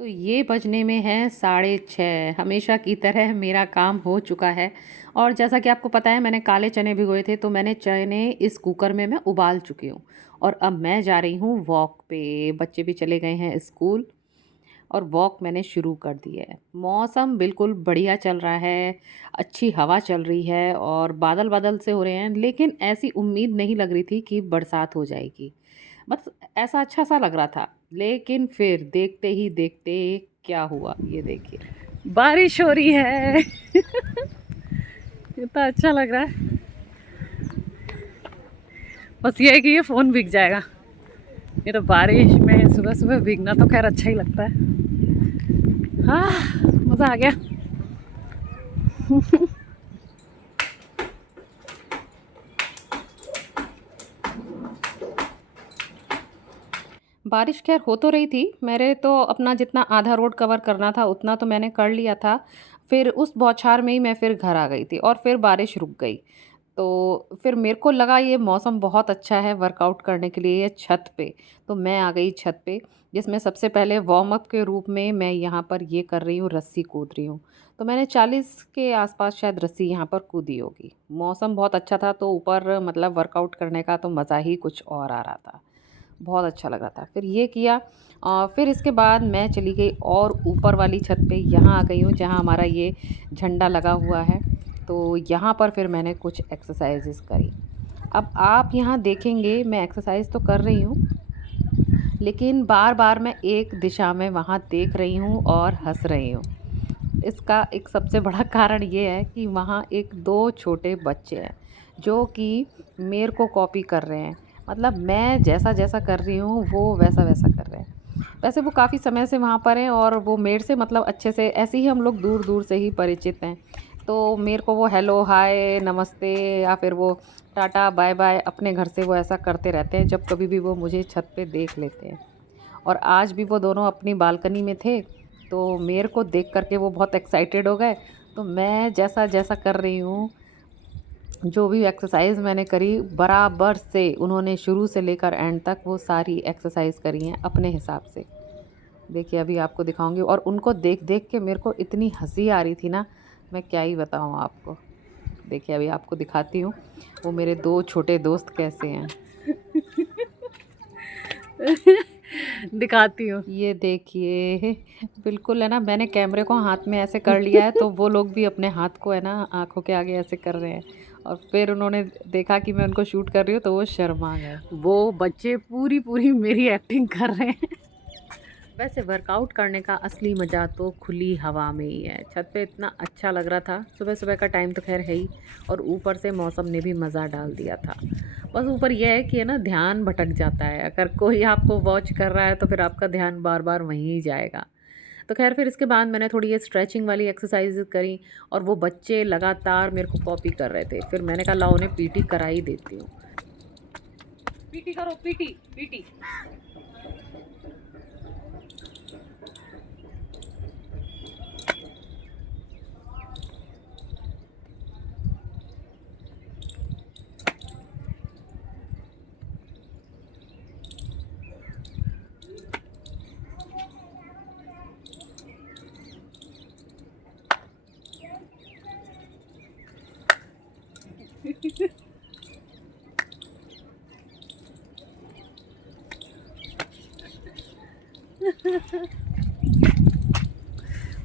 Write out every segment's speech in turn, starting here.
तो ये बजने में है 6:30। हमेशा की तरह मेरा काम हो चुका है। और जैसा कि आपको पता है, मैंने काले चने भिगोए थे, तो मैंने चने इस कुकर में मैं उबाल चुकी हूँ। और अब मैं जा रही हूँ वॉक पे। बच्चे भी चले गए हैं स्कूल और वॉक मैंने शुरू कर दी है। मौसम बिल्कुल बढ़िया चल रहा है, अच्छी हवा चल रही है और बादल बादल से हो रहे हैं, लेकिन ऐसी उम्मीद नहीं लग रही थी कि बरसात हो जाएगी। बस ऐसा अच्छा सा लग रहा था, लेकिन फिर देखते ही देखते क्या हुआ ये देखिए। बारिश हो रही है। कितना अच्छा लग रहा है। बस ये है कि ये फ़ोन भीग जाएगा। ये तो बारिश में सुबह सुबह भीगना तो खैर अच्छा ही लगता है। हाँ, मज़ा आ गया। बारिश खैर हो तो रही थी। मेरे तो अपना जितना आधा रोड कवर करना था उतना तो मैंने कर लिया था। फिर उस बौछार में ही मैं फिर घर आ गई थी और फिर बारिश रुक गई। तो फिर मेरे को लगा ये मौसम बहुत अच्छा है वर्कआउट करने के लिए छत पे। तो मैं आ गई छत पे, जिसमें सबसे पहले वार्म अप के रूप में मैं यहाँ पर ये कर रही हूँ, रस्सी कूद रही हूँ। तो मैंने 40 के आसपास शायद रस्सी यहाँ पर कूदी होगी। मौसम बहुत अच्छा था, तो ऊपर मतलब वर्कआउट करने का तो मज़ा ही कुछ और आ रहा था। बहुत अच्छा लग रहा था। फिर ये किया। फिर इसके बाद मैं चली गई और ऊपर वाली छत पे, यहाँ आ गई हूँ जहाँ हमारा ये झंडा लगा हुआ है। तो यहाँ पर फिर मैंने कुछ एक्सरसाइजेस करी। अब आप यहाँ देखेंगे मैं एक्सरसाइज तो कर रही हूँ, लेकिन बार बार मैं एक दिशा में वहाँ देख रही हूँ और हंस रही हूँ। इसका एक सबसे बड़ा कारण ये है कि वहाँ एक दो छोटे बच्चे हैं जो कि मेरे को कॉपी कर रहे हैं। मतलब मैं जैसा जैसा कर रही हूँ वो वैसा वैसा कर रहे हैं। वैसे वो काफ़ी समय से वहाँ पर हैं और वो मेरे से मतलब अच्छे से ऐसे ही हम लोग दूर दूर से ही परिचित हैं। तो मेरे को वो हेलो हाय नमस्ते या फिर वो टाटा बाय बाय अपने घर से वो ऐसा करते रहते हैं जब कभी भी वो मुझे छत पे देख लेते हैं। और आज भी वो दोनों अपनी बालकनी में थे, तो मेरे को देख कर के वो बहुत एक्साइटेड हो गए। तो मैं जैसा जैसा कर रही हूँ, जो भी एक्सरसाइज़ मैंने करी बराबर से उन्होंने शुरू से लेकर एंड तक वो सारी एक्सरसाइज़ करी हैं अपने हिसाब से। देखिए अभी आपको दिखाऊँगी और उनको देख देख के मेरे को इतनी हँसी आ रही थी ना, मैं क्या ही बताऊँ आपको। देखिए अभी आपको दिखाती हूँ, वो मेरे 2 छोटे दोस्त कैसे हैं। दिखाती हूँ। ये देखिए, बिल्कुल है ना, मैंने कैमरे को हाथ में ऐसे कर लिया है, तो वो लोग भी अपने हाथ को है ना आँखों के आगे ऐसे कर रहे हैं। और फिर उन्होंने देखा कि मैं उनको शूट कर रही हूँ, तो वो शर्मा गए। वो बच्चे पूरी-पूरी मेरी एक्टिंग कर रहे हैं। वैसे वर्कआउट करने का असली मज़ा तो खुली हवा में ही है। छत पे इतना अच्छा लग रहा था, सुबह-सुबह का टाइम तो ख़ैर है ही, और ऊपर से मौसम ने भी मज़ा डाल दिया था। बस ऊपर ये है कि है ना ध्यान भटक जाता है, अगर कोई आपको वॉच कर रहा है तो फिर आपका ध्यान बार-बार वहीं ही जाएगा। तो ख़ैर फिर इसके बाद मैंने थोड़ी ये स्ट्रेचिंग वाली एक्सरसाइज़ करी और वो बच्चे लगातार मेरे को कॉपी कर रहे थे। फिर मैंने कहा लाओ उन्हें पीटी करा ही देती हूँ। पीटी करो, पीटी, पीटी।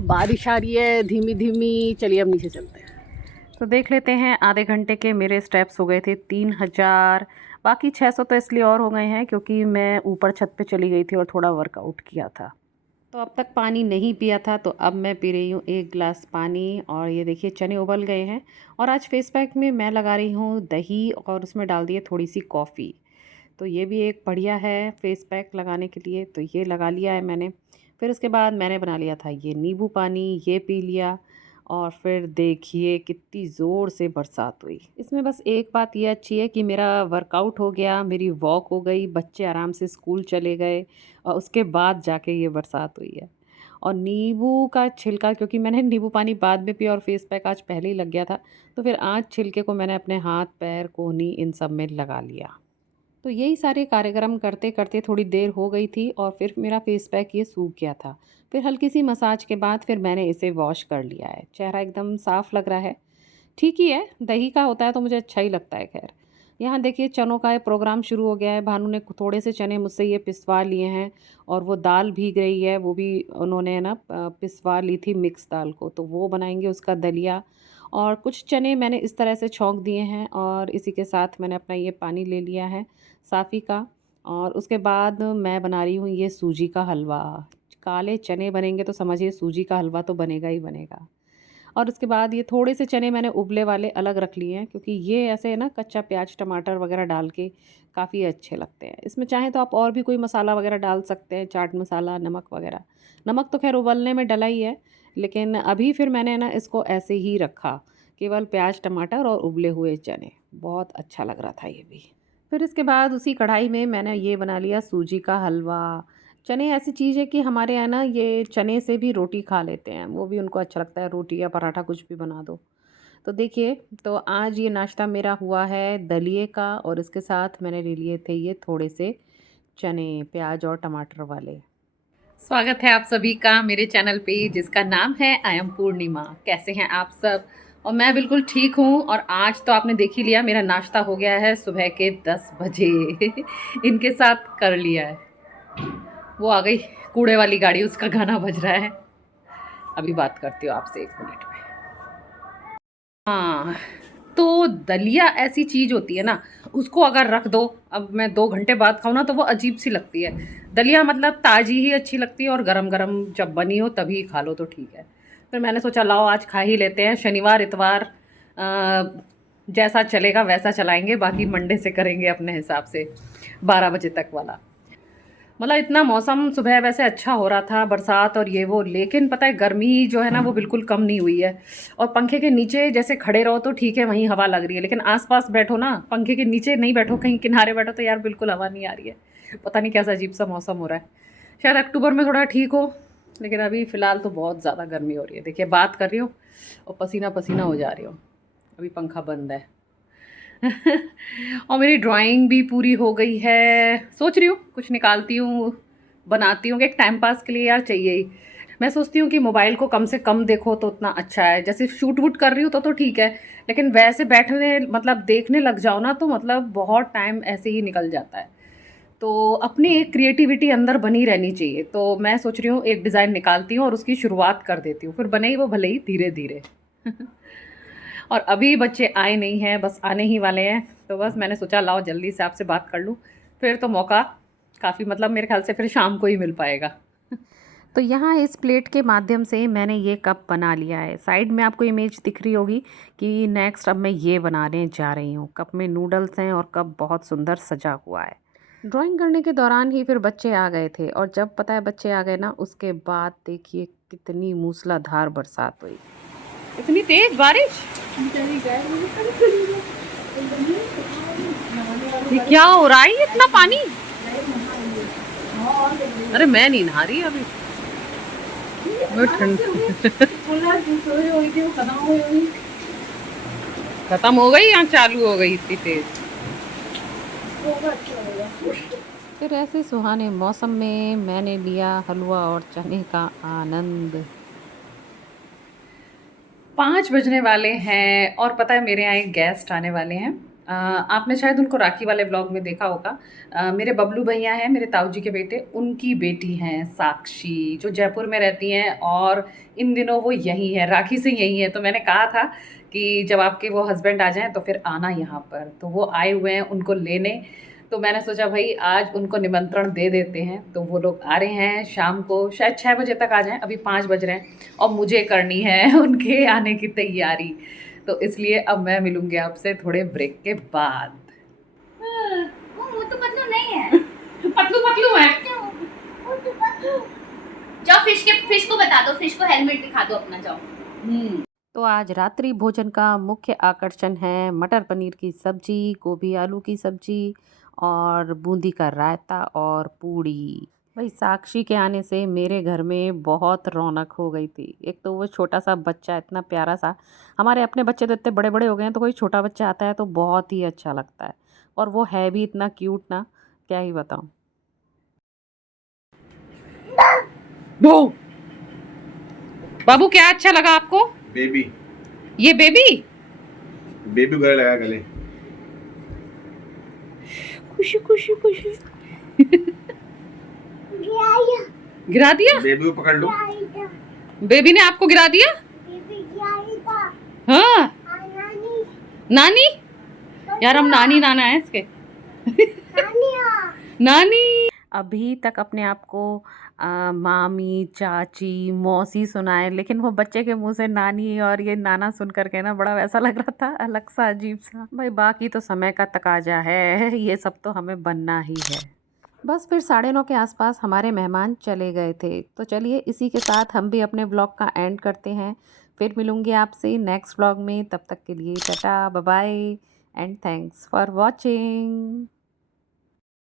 बारिश आ रही है धीमी-धीमी। चलिए अब नीचे चलते हैं। तो देख लेते हैं, आधे घंटे के मेरे स्टेप्स हो गए थे 3000। बाकी 600 तो इसलिए और हो गए हैं क्योंकि मैं ऊपर छत पे चली गई थी और थोड़ा वर्कआउट किया था। तो अब तक पानी नहीं पिया था, तो अब मैं पी रही हूँ 1 गिलास पानी। और ये देखिए चने उबल गए हैं। और आज फेस पैक में मैं लगा रही हूँ दही और उसमें डाल दी है थोड़ी सी कॉफ़ी। तो ये भी एक बढ़िया है फेस पैक लगाने के लिए, तो ये लगा लिया है मैंने। फिर उसके बाद मैंने बना लिया था ये नींबू पानी, ये पी लिया। और फिर देखिए कितनी ज़ोर से बरसात हुई। इसमें बस एक बात ये अच्छी है कि मेरा वर्कआउट हो गया, मेरी वॉक हो गई, बच्चे आराम से स्कूल चले गए और उसके बाद जाके ये बरसात हुई है। और नींबू का छिलका, क्योंकि मैंने नींबू पानी बाद में पिया और फेस पैक आज पहले ही लग गया था, तो फिर आज छिलके को मैंने अपने हाथ, पैर, कोहनी इन सब में लगा लिया। तो यही सारे कार्यक्रम करते-करते थोड़ी देर हो गई थी और फिर मेरा फेस पैक ये सूख गया था। फिर हल्की सी मसाज के बाद फिर मैंने इसे वॉश कर लिया है। चेहरा एकदम साफ़ लग रहा है। ठीक ही है, दही का होता है तो मुझे अच्छा ही लगता है ख़ैर। यहाँ देखिए चनों का ये प्रोग्राम शुरू हो गया है। भानु ने थोड़े से चने मुझसे ये पिसवा लिए हैं और वो दाल भीग रही है, वो भी उन्होंने ना पिसवा ली थी मिक्स दाल को, तो वो बनाएँगे उसका दलिया। और कुछ चने मैंने इस तरह से छौंक दिए हैं और इसी के साथ मैंने अपना ये पानी ले लिया है साफ़ी का। और उसके बाद मैं बना रही हूँ ये सूजी का हलवा। काले चने बनेंगे तो समझिए सूजी का हलवा तो बनेगा ही बनेगा। और उसके बाद ये थोड़े से चने मैंने उबले वाले अलग रख लिए हैं क्योंकि ये ऐसे ना कच्चा प्याज टमाटर वगैरह डाल के काफ़ी अच्छे लगते हैं। इसमें चाहें तो आप और भी कोई मसाला वगैरह डाल सकते हैं, चाट मसाला, नमक वगैरह। नमक तो ख़ैर उबलने में डला ही है, लेकिन अभी फिर मैंने ना इसको ऐसे ही रखा, केवल प्याज टमाटर और उबले हुए चने। बहुत अच्छा लग रहा था ये भी। फिर इसके बाद उसी कढ़ाई में मैंने ये बना लिया सूजी का हलवा। चने ऐसी चीज़ है कि हमारे यहाँ ना ये चने से भी रोटी खा लेते हैं, वो भी उनको अच्छा लगता है, रोटी या पराठा कुछ भी बना दो। तो देखिए, तो आज ये नाश्ता मेरा हुआ है दलिए का और इसके साथ मैंने ले लिए थे ये थोड़े से चने, प्याज और टमाटर वाले। स्वागत है आप सभी का मेरे चैनल पे जिसका नाम है आई एम पूर्णिमा। कैसे हैं आप सब? और मैं बिल्कुल ठीक हूँ। और आज तो आपने देख ही लिया, मेरा नाश्ता हो गया है सुबह के 10 बजे। इनके साथ कर लिया है। वो आ गई कूड़े वाली गाड़ी, उसका गाना बज रहा है। अभी बात करती हूँ आपसे 1 मिनट में। हाँ, तो दलिया ऐसी चीज़ होती है ना, उसको अगर रख दो, अब मैं 2 घंटे बाद खाऊँ ना तो वो अजीब सी लगती है। दलिया मतलब ताज़ी ही अच्छी लगती है और गरम-गरम जब बनी हो तभी खा लो तो ठीक है। फिर मैंने सोचा लाओ आज खा ही लेते हैं, शनिवार इतवार जैसा चलेगा वैसा चलाएँगे, बाकी मंडे से करेंगे अपने हिसाब से 12 बजे तक वाला। मतलब इतना मौसम सुबह वैसे अच्छा हो रहा था, बरसात और ये वो, लेकिन पता है गर्मी जो है ना वो बिल्कुल कम नहीं हुई है। और पंखे के नीचे जैसे खड़े रहो तो ठीक है, वहीं हवा लग रही है, लेकिन आसपास बैठो ना, पंखे के नीचे नहीं बैठो, कहीं किनारे बैठो तो यार बिल्कुल हवा नहीं आ रही है। पता नहीं कैसा अजीब सा मौसम हो रहा है। शायद अक्टूबर में थोड़ा ठीक हो, लेकिन अभी फ़िलहाल तो बहुत ज़्यादा गर्मी हो रही है। देखिए बात कर रही हूँ और पसीना पसीना हो जा रही हूँ। अभी पंखा बंद है। और मेरी ड्राइंग भी पूरी हो गई है। सोच रही हूँ कुछ निकालती हूँ, बनाती हूँ कि एक टाइम पास के लिए यार चाहिए ही। मैं सोचती हूँ कि मोबाइल को कम से कम देखो तो उतना अच्छा है। जैसे शूट वूट कर रही हूँ तो ठीक है, लेकिन वैसे बैठने मतलब देखने लग जाओ ना तो मतलब बहुत टाइम ऐसे ही निकल जाता है। तो अपनी एक क्रिएटिविटी अंदर बनी रहनी चाहिए। तो मैं सोच रही हूँ एक डिज़ाइन निकालती हूँ और उसकी शुरुआत कर देती हूँ, फिर बने ही वो भले ही धीरे धीरे। और अभी बच्चे आए नहीं हैं, बस आने ही वाले हैं, तो बस मैंने सोचा लाओ जल्दी से आपसे बात कर लूँ, फिर तो मौका काफ़ी मतलब मेरे ख्याल से फिर शाम को ही मिल पाएगा। तो यहाँ इस प्लेट के माध्यम से मैंने ये कप बना लिया है। साइड में आपको इमेज दिख रही होगी कि नेक्स्ट अब मैं ये बनाने जा रही हूँ। कप में नूडल्स हैं और कप बहुत सुंदर सजा हुआ है। ड्राइंग करने के दौरान ही फिर बच्चे आ गए थे और जब पता है बच्चे आ गए ना उसके बाद देखिए कितनी मूसलाधार बरसात हुई। इतनी तेज बारिश, ये क्या हो रहा है, ये इतना पानी? अरे मैं नहीं नहा रही अभी, मैं ठंड खत्म हो गई या चालू हो गई इतनी तेज? फिर ऐसे सुहाने मौसम में मैंने लिया हलवा और चने का आनंद। 5 बजने वाले हैं और पता है मेरे यहाँ एक गेस्ट आने वाले हैं। आपने शायद उनको राखी वाले ब्लॉग में देखा होगा। मेरे बबलू भैया हैं, मेरे ताऊ जी के बेटे, उनकी बेटी हैं साक्षी, जो जयपुर में रहती हैं और इन दिनों वो यहीं है, राखी से यहीं है। तो मैंने कहा था कि जब आपके वो हस्बैंड आ जाएँ तो फिर आना यहाँ पर। तो वो आए हुए हैं उनको लेने। तो मैंने सोचा भाई आज उनको निमंत्रण दे देते हैं। तो वो लोग आ रहे हैं शाम को, शायद 6 बजे तक आ जाएँ, अभी 5 बज रहे हैं और मुझे करनी है उनके आने की तैयारी। तो इसलिए अब मैं मिलूँगी आपसे थोड़े ब्रेक के बाद। वो मोटू पतलू नहीं है। पतलू पतलू है। मोटू पतलू। जाओ फिश को बता दो, फिश को हेलमेट दिखा दो अपना, जाओ। तो आज रात्रि भोजन का मुख्य आकर्षण है मटर पनीर की सब्जी, गोभी आलू की सब्जी और बूंदी का रायता और पूड़ी। भाई साक्षी के आने से मेरे घर में बहुत रौनक हो गई थी। एक तो वो छोटा सा बच्चा इतना प्यारा सा, हमारे अपने बच्चे तो इतने बड़े बड़े हो गए हैं, तो कोई छोटा बच्चा आता है तो बहुत ही अच्छा लगता है। और वो है भी इतना क्यूट ना, क्या ही बताऊँ। वो बाबू क्या अच्छा लगा आपको? बेबी ये बेबी बेबी गले लगा गले। खुशी खुशी खुशी गिरा दिया। बेबी को पकड़ लो। बेबी ने आपको गिरा दिया। हाँ नानी, यार हम नानी नाना है इसके। नानी अभी तक अपने आप को मामी चाची मौसी सुनाए, लेकिन वो बच्चे के मुंह से नानी और ये नाना सुन करके ना बड़ा वैसा लग रहा था, अलग सा अजीब सा। भाई बाकी तो समय का तकाजा है, ये सब तो हमें बनना ही है। बस फिर 9:30 के आसपास हमारे मेहमान चले गए थे, तो चलिए इसी के साथ हम भी अपने व्लॉग का एंड करते हैं। फिर मिलूंगी आपसे नेक्स्ट व्लॉग में, तब तक के लिए tata bye bye and thanks for watching.